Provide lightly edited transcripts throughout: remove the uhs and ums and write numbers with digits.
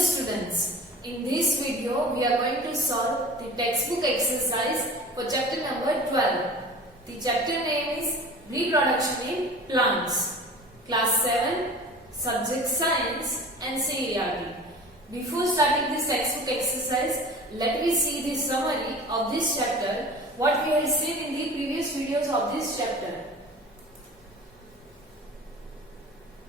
students, in this video we are going to solve the textbook exercise for chapter number 12. The chapter name is Reproduction in Plants, class 7, subject Science and CERT. Before starting this textbook exercise, let me see the summary of this chapter, what we have seen in the previous videos of this chapter.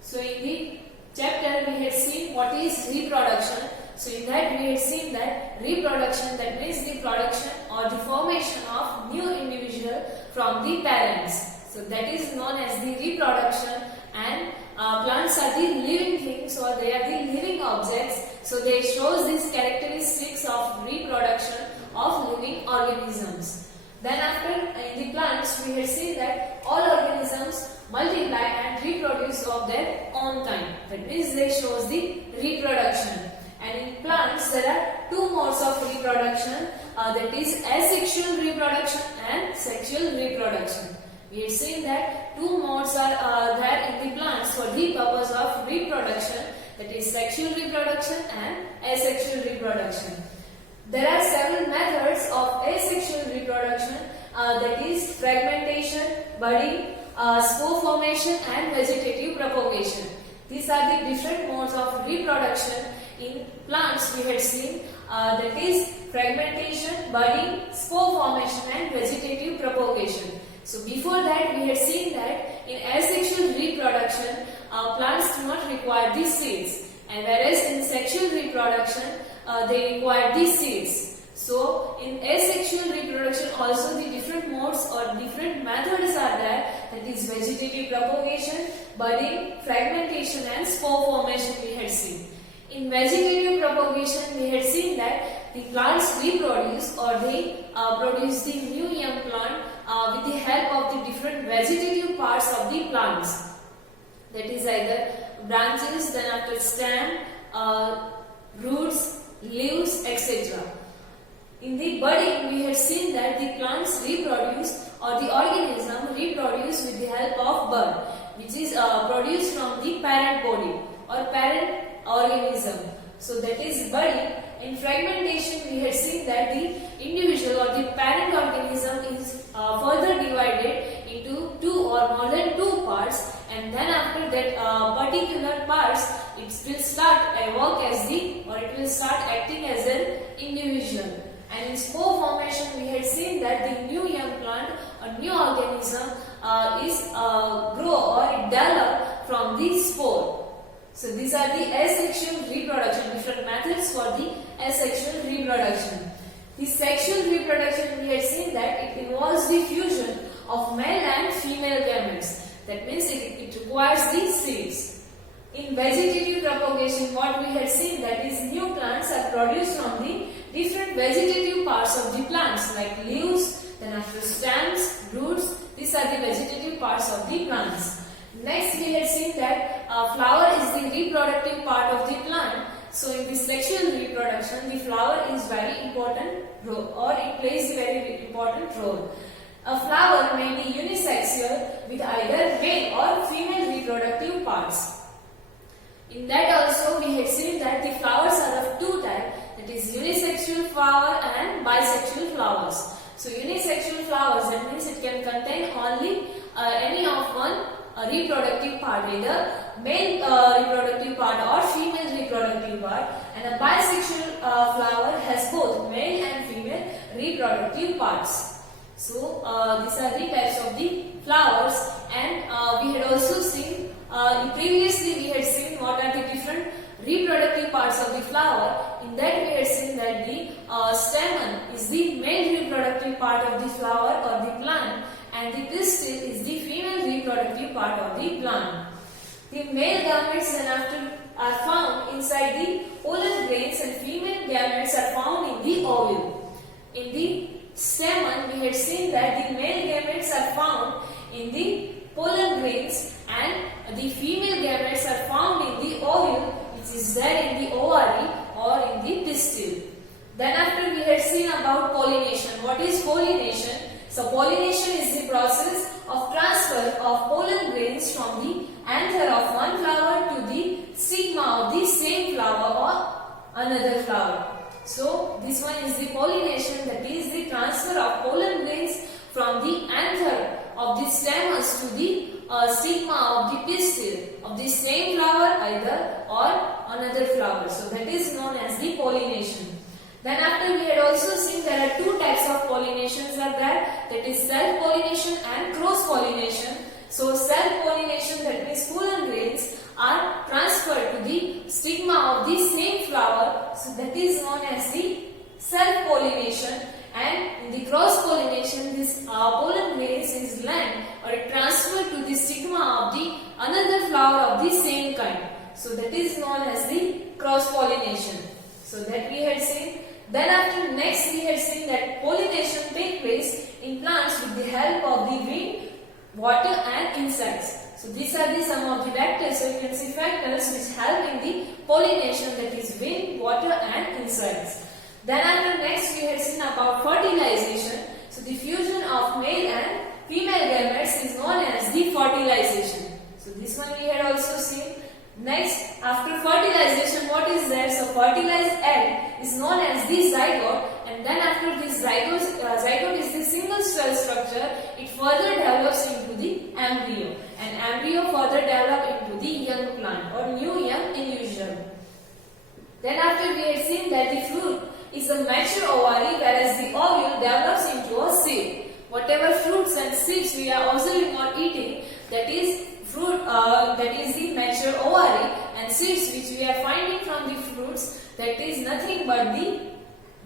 So in the chapter we had seen what is reproduction. So in that we had seen that reproduction, that means the production or the formation of new individual from the parents. So that is known as the reproduction, and plants are the living things or they are the living objects. So they shows these characteristics of reproduction of living organisms. Then after in the plants we had seen that all organisms multiply and reproduce of their own kind. That means they shows the reproduction. And in plants there are two modes of reproduction, that is asexual reproduction and sexual reproduction. We had seen that two modes are there in the plants for the purpose of reproduction, that is sexual reproduction and asexual reproduction. There are several methods of asexual reproduction, that is fragmentation, budding, spore formation and vegetative propagation. These are the different modes of reproduction in plants we had seen, that is fragmentation, budding, spore formation and vegetative propagation. So before that we had seen that in asexual reproduction plants do not require these seeds, and whereas in sexual reproduction they require these seeds. So in asexual reproduction also the different modes or different methods are there, that is vegetative propagation, budding, fragmentation and spore formation we had seen. In vegetative propagation we had seen that the plants reproduce or they produce the new young plant with the help of the different vegetative parts of the plants. That is either branches, then after stem, roots, leaves, etc. In the budding we had seen that the plants reproduce or the organism reproduce with the help of bud, which is produced from the parent body or parent organism. So that is budding. In fragmentation we had seen that the individual or the parent organism is further divided into two or more than two parts, and then after that particular parts it will start work as the, or it will start acting as an individual. And in spore formation we had seen that the new young plant or new organism is grow or it develop from the spore. So these are the asexual reproduction, different methods for the asexual reproduction. The sexual reproduction we had seen that it involves the fusion of male and female gametes. That means it requires the seeds. In vegetative propagation what we had seen that is new plants are produced from the different vegetative parts of the plants like leaves, then after stems, roots. These are the vegetative parts of the plants. Next we had seen that flower is the reproductive part of the plant. So in the sexual reproduction the flower is very important role, or it plays a very important role. A flower may be unisexual with either male or female reproductive parts. In that also we had seen that the flowers are of two types, that is unisexual flower and bisexual flowers. So unisexual flowers, that means it can contain only any of one reproductive part, either male reproductive part or female reproductive part, and a bisexual flower has both male and female reproductive parts. So these are the types of the flowers, and we had also seen previously we had seen what are the different reproductive parts of the flower. In that we had seen that the stamen is the male reproductive part of the flower or the plant, and the pistil is the female reproductive part of the plant. The male gametes then after are found inside the pollen grains and female gametes are found in the ovule. In the stamen we had seen that the male gametes are found in the pollen grains and the female gametes are found in the ovule, which is there in the ovary or in the pistil. Then after we had seen about pollination. What is pollination? So pollination is the process of transfer of pollen grains from the anther of one flower to the stigma of the same flower or of the same flower either or another flower. So that is known as the pollination. Then after we had also seen there are two types of pollinations are there, that is self-pollination and cross-pollination. So self-pollination, that means pollen grains are transferred to the stigma of the same flower. So that is known as the self-pollination. And in the cross-pollination, this pollen grains is lent or transferred to the stigma of the another flower of the same kind. So that is known as the cross-pollination. So that we had seen. Then after next we had seen that pollination takes place in plants with the help of the wind, water and insects. So these are the some of the factors. So you can see factors which help in the pollination, that is wind, water and insects. Then after next we had seen about fertilization. So the fusion of male and female gametes is known as the fertilization. So this one we had also seen. Next, after fertilization, what is there? So fertilized egg is known as the zygote, and then after this zygote is the single cell structure. It further develops into the embryo, and embryo further develop into the young plant or new young individual. Then after we had seen that the fruit is a mature ovary, whereas the ovule develops into a seed. Whatever fruits and seeds we are observing or eating, that is fruit, that is the mature ovary, and seeds which we are finding from the fruits, that is nothing but the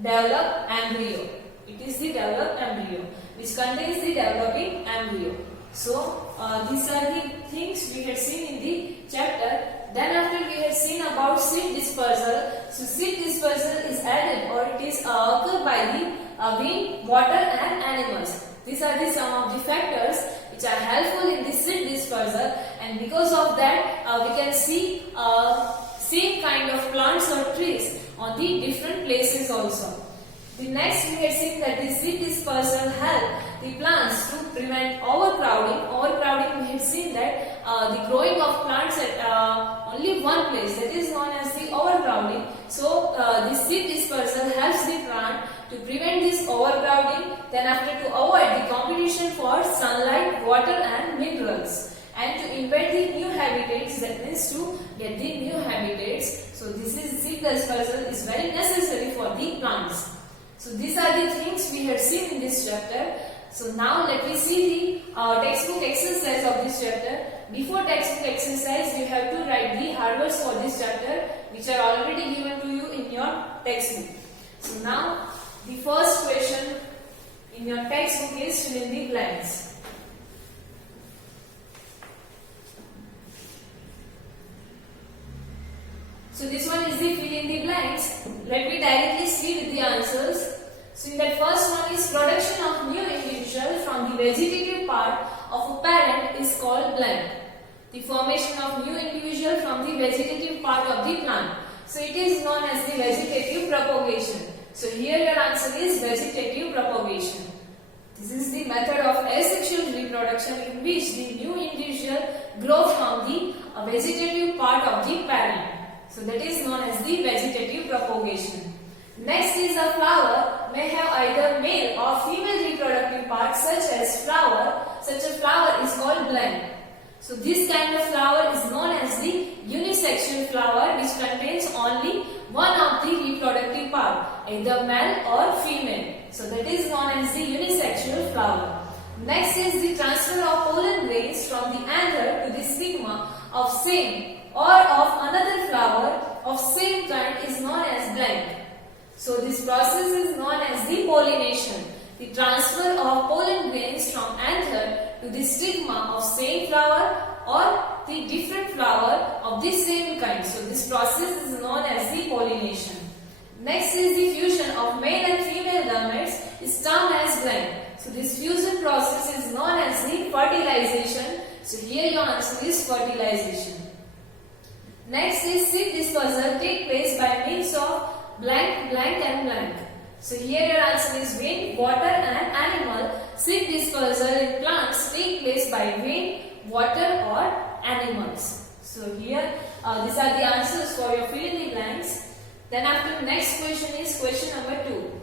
developed embryo. It is the developed embryo which contains the developing embryo. So these are the things we had seen in the chapter. Then after we had seen about seed dispersal. So seed dispersal is added or it is occurred by the wind, water and animals. These are the some of the factors which are helpful in the seed dispersal, and because of that we can see same kind of plants or trees on the different places also. The next we had seen that the seed dispersal help the plants to prevent overcrowding. Overcrowding, we had seen that the growing of plants at only one place, that is known as the overcrowding. So the seed dispersal helps the plant to prevent this overcrowding, then after to avoid the competition for sunlight, water and minerals, and to invent the new habitats, that means to get the new habitats. So this is seed dispersal is very necessary for the plants. So these are the things we have seen in this chapter. So now let me see the textbook exercise of this chapter. Before textbook exercise, you have to write the hard words for this chapter, which are already given to you in your textbook. So now the first question in your textbook is fill in the blanks. So this one is the fill in the blanks. Let me directly see with the answers. So in that first one is production of new individual from the vegetative part of a parent is called blank. The formation of new individual from the vegetative part of the plant. So it is known as the vegetative propagation. So here your answer is vegetative propagation. This is the method of asexual reproduction in which the new individual grows from the vegetative part of the parent. So that is known as the vegetative propagation. Next is a flower may have either male or female reproductive parts such as flower. Such a flower is called blank. So this kind of flower is known as the unisexual flower, which contains only one of the reproductive part, either male or female. So that is known as the unisexual flower. Next is the transfer of pollen grains from the anther to the stigma of same or of another flower of same kind is known as blank. So this process is known as the pollination. The transfer of pollen grains from anther to the stigma of same flower or the different flower of the same kind. So this process is known as the pollination. Next is the fusion of male and female gametes is termed as blank. So this fusion process is known as the fertilization. So here your answer is fertilization. Next is seed dispersal take place by means of blank, blank and blank. So here your answer is wind, water and animal. Seed dispersal in plants take place by wind, water or animals. So here these are the answers for your fill in the blanks. Then after next question is question number 2.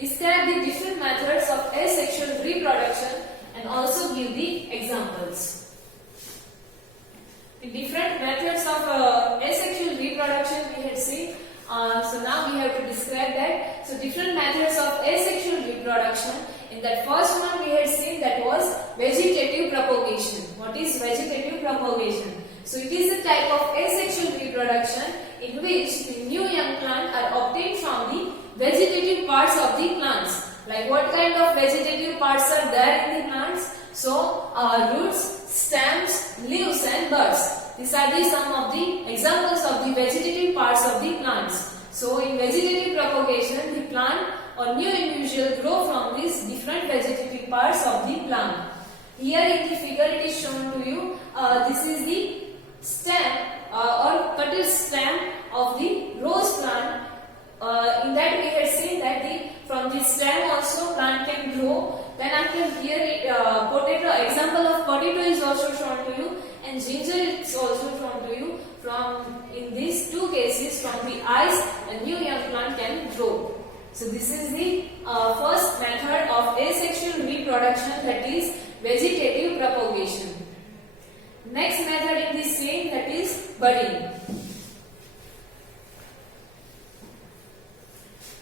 Describe the different methods of asexual reproduction and also give the examples. different methods of asexual reproduction we had seen. So now we have to describe that. So different methods of asexual reproduction. In that first one we had seen that was vegetative propagation. What is vegetative propagation? So it is a type of asexual reproduction in which the new young plant are obtained from the vegetative parts of the plants. Like what kind of vegetative parts are there in the plants? So roots, stems, leaves and buds. These are the some of the examples of the vegetative parts of the plants. So in vegetative propagation, the plant or new individual grow from these different vegetative parts of the plant. Here in the figure it is shown to you. This is the stem or cutted stem of the rose plant. In that we had seen that from the stem also plant can grow. Then after here potato, example of potato is also shown to you, and ginger is also shown to you. From in these two cases, from the eyes a new young plant can grow. So this is the first method of asexual reproduction, that is vegetative propagation. Next method in this same, that is budding.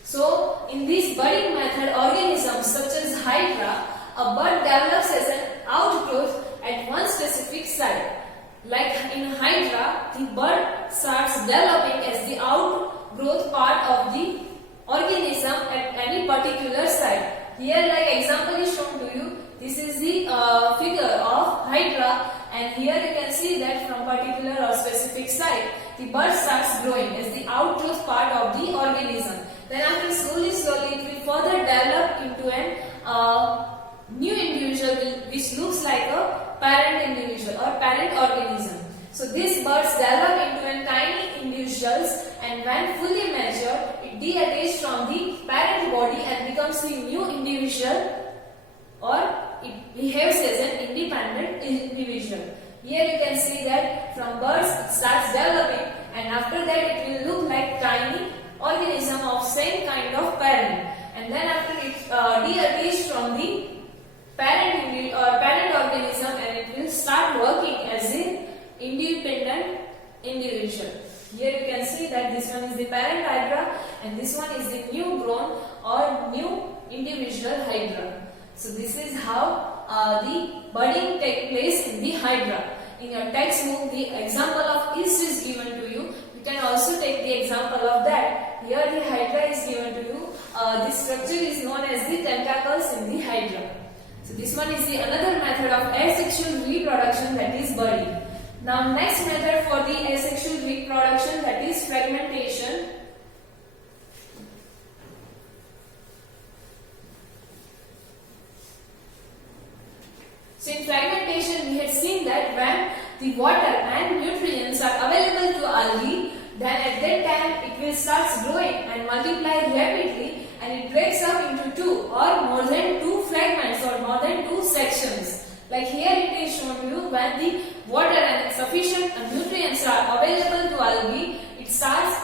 So in this budding method, organisms such as Hydra, a bud develops as an outgrowth at one specific site. Like in Hydra, the bud starts developing as the outgrowth part of the organism at any particular site. Here like example is shown to you. This is the figure of Hydra, and here you can see that from particular or specific site, the bud starts growing as the outgrowth part of the organism. Then after slowly it will further develop into an new individual which looks like a parent individual or parent organism. So these buds develop into an tiny individuals, and when fully matured, it deattaches from the parent body and becomes the new individual, or it behaves as an independent individual. Here you can see that from buds it starts developing, and after that it will look like tiny organism of same kind of parent, and then after it deattaches from the parent organism, and it will start working as an independent individual. Here you can see that this one is the parent Hydra and this one is the new grown or new individual Hydra. So this is how the budding takes place in the Hydra. In your textbook, the example of yeast is given to you. You can also take the example of that. Here the Hydra is given to you. This structure is known as the tentacles in the Hydra. So this one is the another method of asexual reproduction, that is budding. Now next method for the asexual reproduction, that is fragmentation. So in fragmentation we had seen that when the water and nutrients are available to algae, then at that time it will start growing and multiply rapidly, and it breaks up into two or more than two fragments or more than two sections. Like here it is shown to you, when the water and sufficient nutrients are available to algae, it starts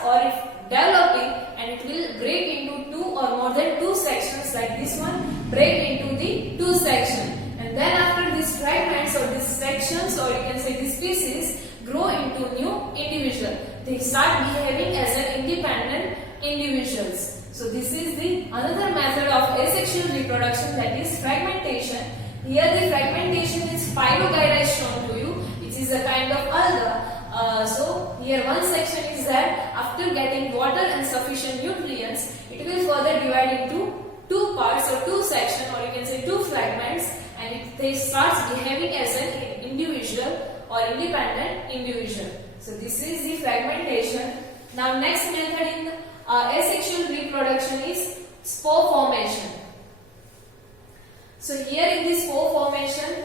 developing and it will break into two or more than two sections, like this one, break into the two sections. And then after these fragments or these sections, or you can say these species, grow into new individual. They start behaving as an independent individuals. So this is the another method of asexual reproduction, that is fragmentation. Here the fragmentation is Phylogyra is shown to you, which is a kind of alga. So here one section is that after getting water and sufficient nutrients, it will further divide into two parts or two sections, or you can say two fragments, and they start behaving as an individual or independent individual. So this is the fragmentation. Now next method in asexual reproduction is spore formation. So here in this spore formation,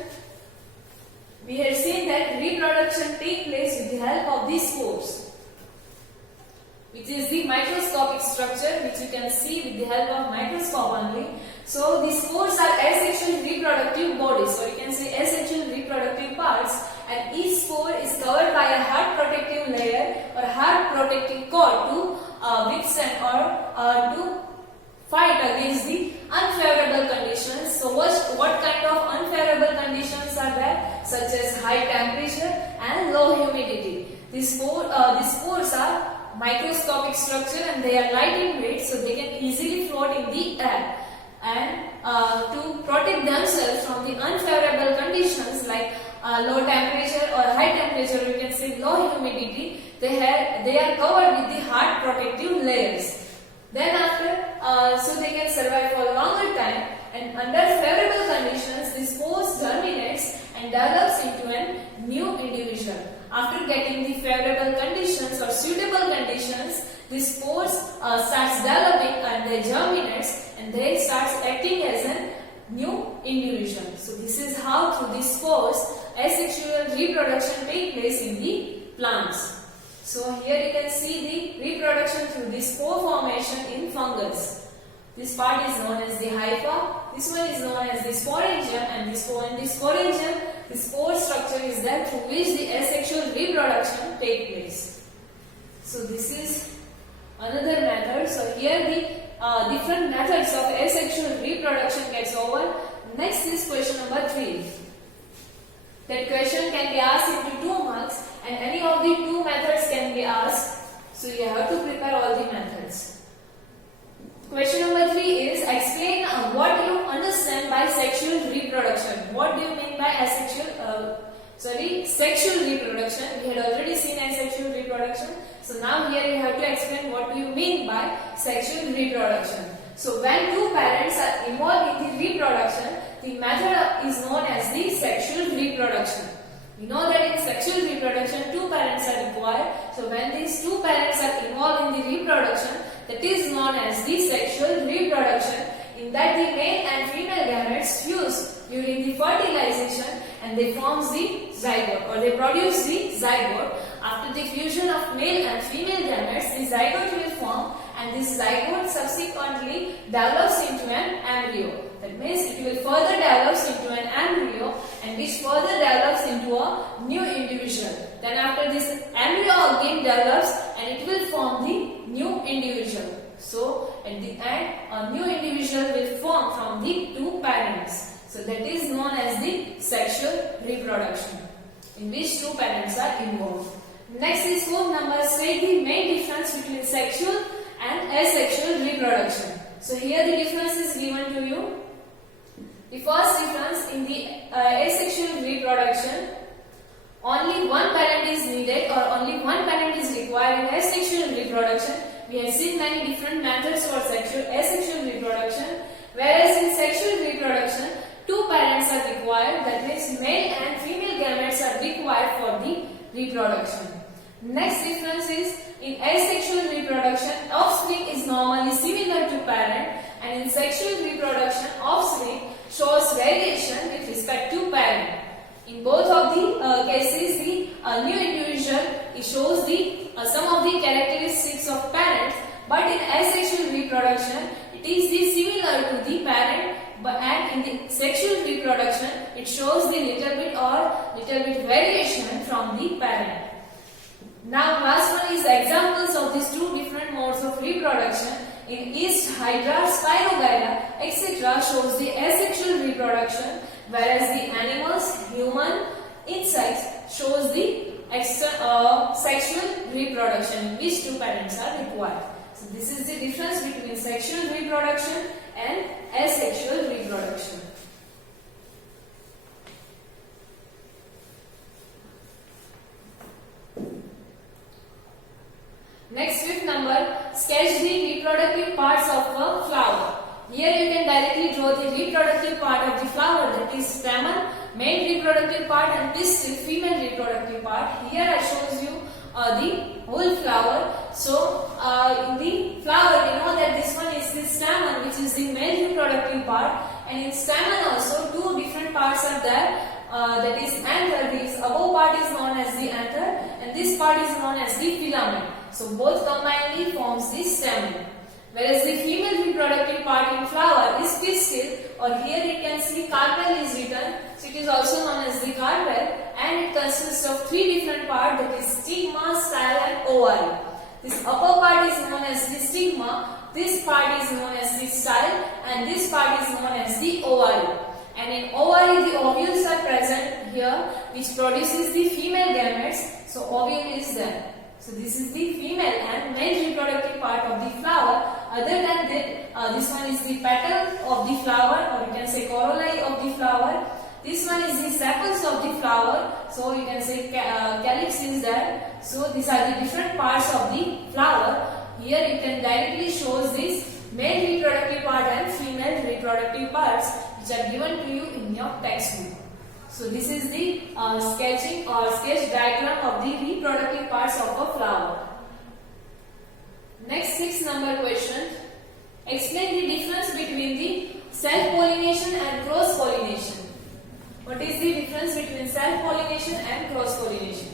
we have seen that reproduction takes place with the help of these spores, which is the microscopic structure which you can see with the help of microscope only. So these spores are asexual reproductive bodies, or you can say asexual reproductive parts, and each spore is covered by a hard protective layer or hard protective coat to withstand or to fight against the unfavorable conditions. So what kind of unfavorable conditions are there? Such as high temperature and low humidity. These spores are microscopic structure and they are light in weight, so they can easily float in the air. And to protect themselves from the unfavorable conditions like low temperature or high temperature, you can say low humidity, they are covered with the hard protective layers. Then after, so they can survive for a longer time, and under favorable conditions, the spores germinates and develops into a new individual. After getting the favorable conditions or suitable conditions, the spores starts developing and they germinates and they starts acting as a new individual. So this is how through the spores asexual reproduction take place in the plants. So here you can see the reproduction through the spore formation in fungus. This part is known as the hypha, this one is known as the sporangium, and the sporangium, the spore structure is there through which the asexual reproduction take place. So this is another method. So here the different methods of asexual reproduction gets over. Next is question number 3. That question can be asked into 2 marks, and any of the 2 methods can be asked. So you have to prepare all the methods. Question number 3 is explain what you understand by sexual reproduction. What do you mean by sexual reproduction? We had already seen asexual reproduction. So now here you have to explain what do you mean by sexual reproduction. So when 2 parents are involved in the reproduction, the method is known as the sexual reproduction. We know that in sexual reproduction 2 parents are required. So when these 2 parents are involved in the reproduction, that is known as the sexual reproduction, in that the male and female gametes fuse during the fertilization and they form the zygote, or they produce the zygote. After the fusion of male and female gametes, the zygote will form, and this zygote subsequently develops into an embryo. That means it will further develops into an embryo, and which further develops into a new individual. Then after this embryo again develops and it will form the new individual. So at the end a new individual will form from the 2 parents. So that is known as the sexual reproduction, in which 2 parents are involved. Next is 4th number, state the main difference between sexual and asexual reproduction. So here the difference is given to you. The first difference, in the asexual reproduction, only one parent is needed or only one parent is required. In asexual reproduction, we have seen many different methods for asexual reproduction, whereas in sexual reproduction, 2 parents are required, that means male and female gametes are required for the reproduction. Next difference is, in asexual reproduction, offspring is normally similar to parent, and in sexual reproduction, offspring shows variation with respect to parent. In both of the cases, the new individual shows some of the characteristics of parents, but in asexual reproduction, it is similar to the parent, and in the sexual reproduction, it shows the little bit variation from the parent. Now, last one is examples of these 2 different modes of reproduction. In yeast, hydra, spirogyra, etc. shows the asexual reproduction, whereas the animals, human, insects shows the sexual reproduction, in which 2 parents are required. So this is the difference between sexual reproduction and asexual reproduction. Next, 5th number, sketch the reproductive parts of a flower. Here you can directly draw the reproductive part of the flower, that is stamen, male reproductive part, and pistil, female reproductive part. Here I shows you the whole flower. So in the flower, you know that this one is the stamen, which is the male reproductive part, and in stamen also 2 different parts are there. That is anther. This above part is known as the anther, and this part is known as the filament. So both combinedly forms the stamen. Whereas the female reproductive part in flower is pistil, or here you can see carpel is written. So it is also known as the carpel, and it consists of 3 different parts, that is stigma, style, and ovary. This upper part is known as the stigma, this part is known as the style, and this part is known as the ovary. And in ovary, the ovules are present here, which produces the female gametes, ovule is there. So this is the female and male reproductive part of the flower. Other than that, this one is the petal of the flower, or you can say corolla of the flower. This one is the sepals of the flower. So you can say calyx is there. So these are the different parts of the flower. Here you can directly show this male reproductive part and female reproductive parts, which are given to you in your textbook. So this is the sketching or sketch diagram of the reproductive parts of a flower. Next 6 number question. Explain the difference between the self-pollination and cross-pollination. What is the difference between self-pollination and cross-pollination?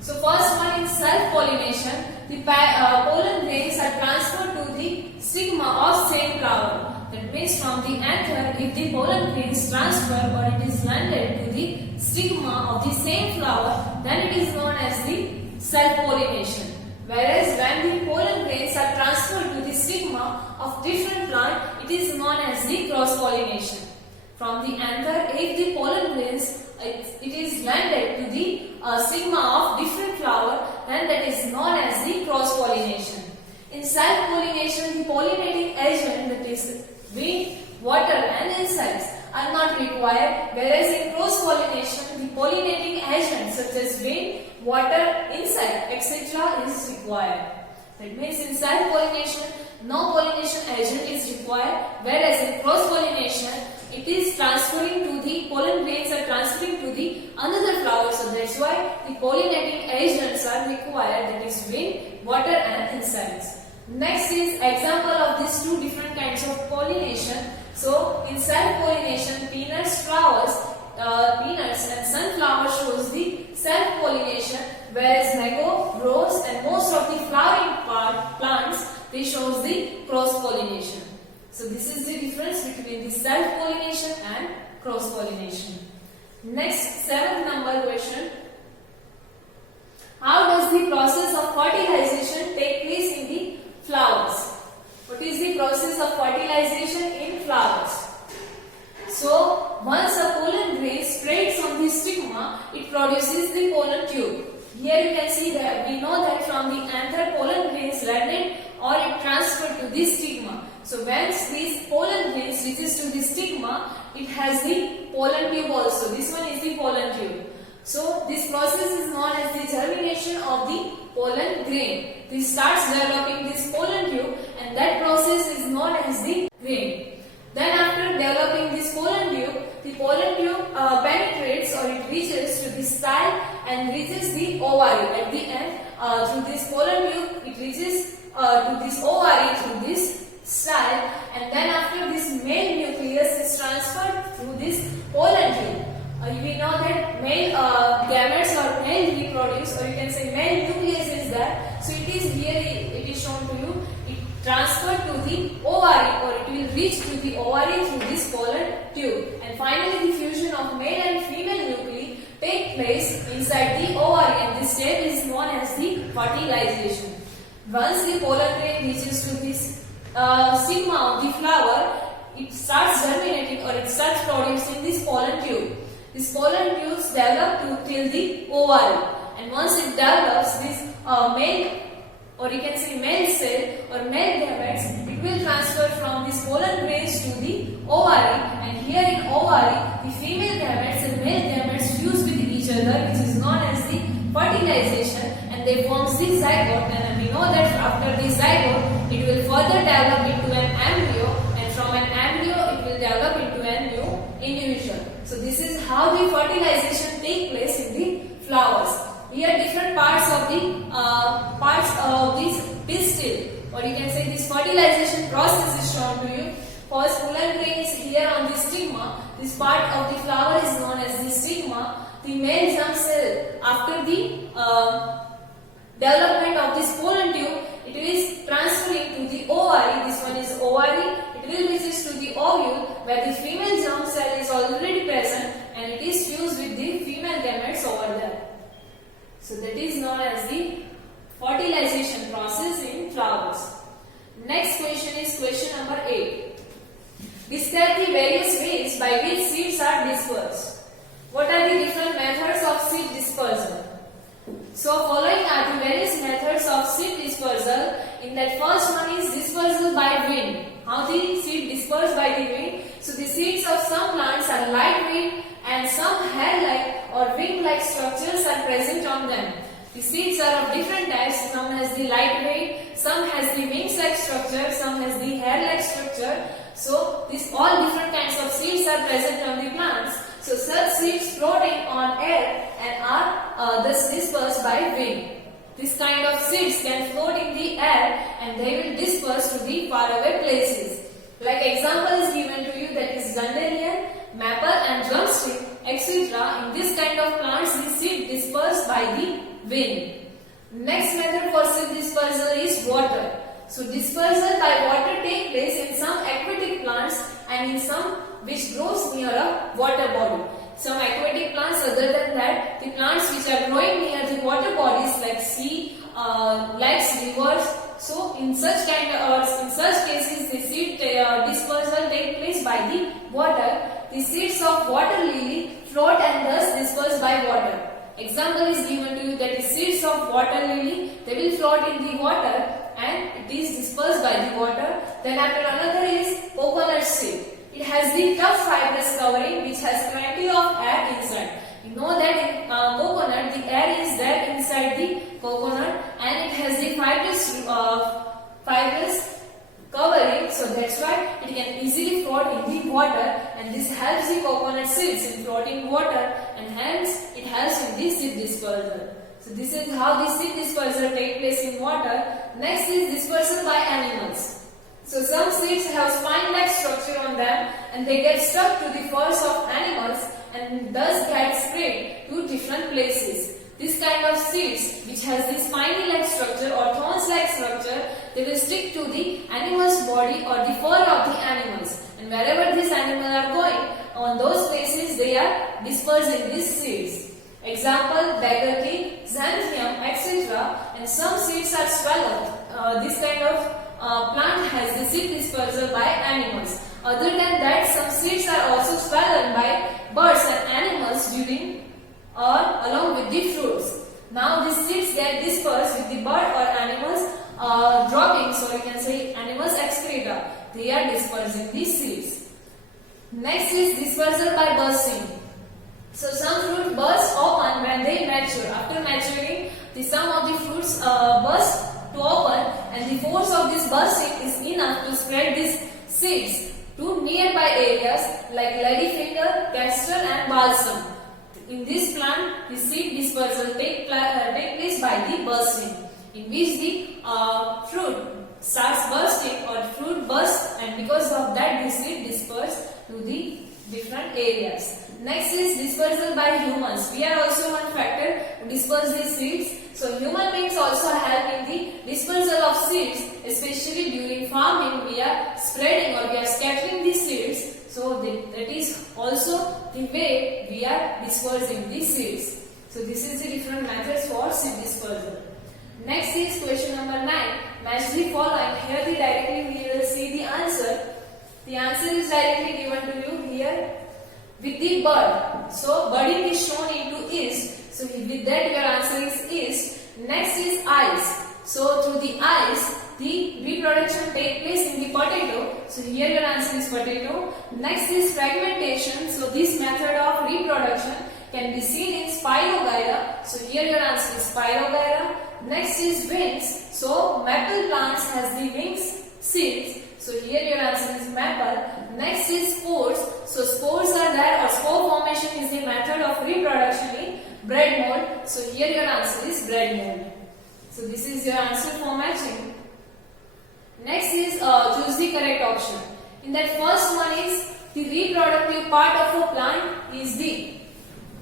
So first one is self-pollination. The pollen grains are transferred to the stigma of same flower. That means from the anther, if the pollen grains transfer or it is landed to the stigma of the same flower, then it is known as the self-pollination. Whereas when the pollen grains are transferred to the stigma of different plant, it is known as the cross-pollination. From the anther, if the pollen grains it is landed to the stigma of different flower, then that is known as the cross-pollination. In self-pollination, the pollinating agent, that is wind, water and insects, are not required, whereas in cross-pollination, the pollinating agents such as wind, water, insect, etc. is required. That means in self-pollination, no pollination agent is required, whereas in cross-pollination, it is transferring to the pollen grains are transferring to the another flower. So that's why the pollinating agents are required, that is wind, water and insects. Next is example of these two different kinds of pollination. So in self-pollination, peanuts flowers, peanuts and sunflower shows the self-pollination, whereas mango, rose and most of the flowering plants, they shows the cross-pollination. So this is the difference between the self-pollination and cross-pollination. Next 7th number question. How does the process of fertilization take place in the flowers? What is the process of fertilization in flowers? So once a pollen grain spreads on the stigma, it produces the pollen tube. Here you can see that we know that from the anther pollen grains landed or it transferred to the stigma. So once these pollen grains reaches to the stigma, it has the pollen tube also. This one is the pollen tube. So this process is known as the germination of the pollen grain. This starts developing this pollen tube, and that process is known as the grain. Then after developing this pollen tube penetrates or it reaches to the style and reaches the ovary. At the end, through this pollen tube, it reaches to this ovary through this style, and then after this male nucleus is transferred through this pollen tube. We know that male gametes or male reproduce, or you can say male nucleus is there. So it is shown to you. It transferred to the ovary, or it will reach to the ovary through this pollen tube, and finally the fusion of male and female nuclei take place inside the ovary, and this step is known as the fertilization. Once the pollen grain reaches to this stigma of the flower, it starts germinating or it starts producing this pollen tube. This pollen tubes develop till the ovary, and once it develops, this male, or you can say male cell or male gametes, it will transfer from this pollen grains to the ovary, and here in ovary, the female gametes and male gametes fuse with each other, which is known as the fertilization, and they form the zygote, and we know that after the zygote, it will further develop into an embryo, and from an embryo, it will develop into a new individual. So this is how the fertilization take place in the flowers. Here different parts of this pistil, or you can say this fertilization process is shown to you. First, pollen grain is here on the stigma. This part of the flower is known as the stigma. The male germ cell, after the development of this pollen tube, it is transferring to the ovary. This one is ovary. It will reach to the ovule, where the female germ cell is already present, and it is fused with the female gametes over there. So that is known as the fertilization process in flowers. Next question is question number 8. Describe the various ways by which seeds are dispersed. What are the different methods of seed dispersal? So following are the various methods of seed dispersal. In that first one is dispersal by wind. How the seed dispersed by the wind? So the seeds of some plants are lightweight and some hair-like or wing-like structures are present on them. The seeds are of different types. Some has the lightweight, some has the wings-like structure, some has the hair-like structure. So these all different kinds of seeds are present on the plants. So such seeds floating on air and are thus dispersed by wind. This kind of seeds can float in the air and they will disperse to the faraway places. Like example is given to you, that is dandelion, maple and drumstick, etc. In this kind of plants, the seed dispersed by the wind. Next method for seed dispersal is water. So dispersal by water take place in some aquatic plants and in some which grows near a water body. Some aquatic plants, other than that, the plants which are growing near the water bodies like sea, lakes, rivers. So in such cases, the seed dispersal take place by the water. The seeds of water lily float and thus dispersed by water. Example is given to you, that is seeds of water lily. They will float in the water and it is dispersed by the water. Then after another is coconut seed. It has the tough fibrous covering which has plenty of air inside. You know that in coconut the air is there inside the coconut and it has the fibrous covering, so that's why it can easily float in the water, and this helps the coconut seeds in floating water and hence it helps in the seed dispersal. So this is how the seed dispersal take place in water. Next is dispersal by animals. So some seeds have spine-like structure on them and they get stuck to the furs of animals and thus get spread to different places. This kind of seeds which has the spiny-like structure or thorns-like structure, they will stick to the animal's body or the fur of the animals, and wherever these animals are going, on those places they are dispersing these seeds. Example, beggar king, xanthium, etc. And some seeds are swallowed. This kind of plant has the seed dispersal by animals. Other than that, some seeds are also swallowed by birds and animals during or along with the fruits. Now these seeds get dispersed with the bird or animals droppings, or you can say animals excreta. They are dispersing these seeds. Next is dispersal by bursting. So some fruit burst open when they mature. After maturing, some of the fruits burst to open, and the force of this bursting is enough to spread these seeds to nearby areas like ladyfinger, castor and balsam. In this plant, the seed dispersal take place by the bursting, in which the fruit starts bursting or fruit bursts, and because of that the seed dispersed to the different areas. Next is dispersal by humans. We are also one factor to disperse these seeds. So human beings also help in the dispersal of seeds, especially during farming. We are spreading or we are scattering these seeds. So that is also the way we are dispersing these seeds. So this is the different methods for seed dispersal. Next is question number 9. Match the following. Here directly we will see the answer. The answer is directly given to you here with the bird. So budding is shown into east. So with that your answer is east. Next is eyes. So through the eyes the reproduction take place in the potato. So here your answer is potato. Next is fragmentation. So this method of reproduction can be seen in Spirogyra. So here your answer is Spirogyra. Next is wings. So maple plants has the wings seeds. So here your answer is maple. Next is spores. So spores are there, or spore formation is the method of reproduction in bread mold. So here your answer is bread mold. So this is your answer for matching. Next is choose the correct option. In that first one is the reproductive part of a plant is the.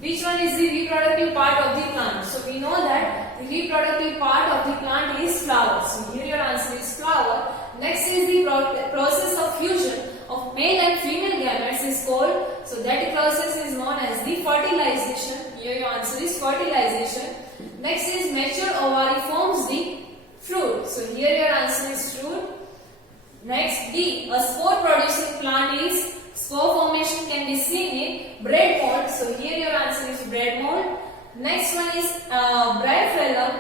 Which one is the reproductive part of the plant? So we know that the reproductive part of the plant is flower. So here your answer is flower. Next is the process of fusion of male and female gametes is called. So that process is known as the fertilization. Here your answer is fertilization. Next is mature ovary forms the fruit. So here your answer is fruit. Next D, a spore producing plant is spore formation can be seen in bread mold. So here your answer is bread mold. Next one is bread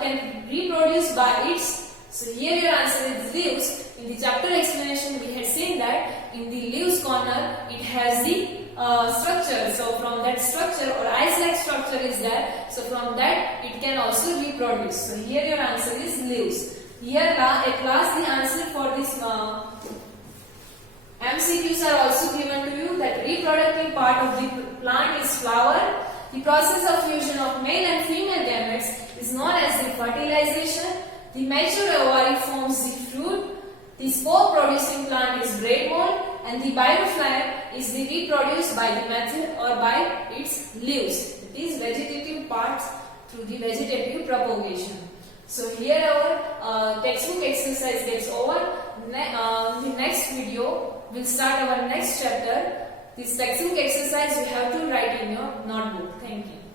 can reproduce by its. So here your answer is leaves. In the chapter explanation, we had seen that in the leaves corner, it has the structure. So from that structure or ice-like structure is there. So from that, it can also reproduce. So here your answer is leaves. Here at last the answer for this MCQs are also given to you, that reproductive part of the plant is flower. The process of fusion of male and female gametes is known as the fertilization. The mature ovary forms the fruit. The spore producing plant is braid mold, and the butterfly is the reproduced by the method or by its leaves. It is vegetative parts through the vegetative propagation. So here our textbook exercise gets over. In the next video, we'll start our next chapter. This textbook exercise you have to write in your notebook. Thank you.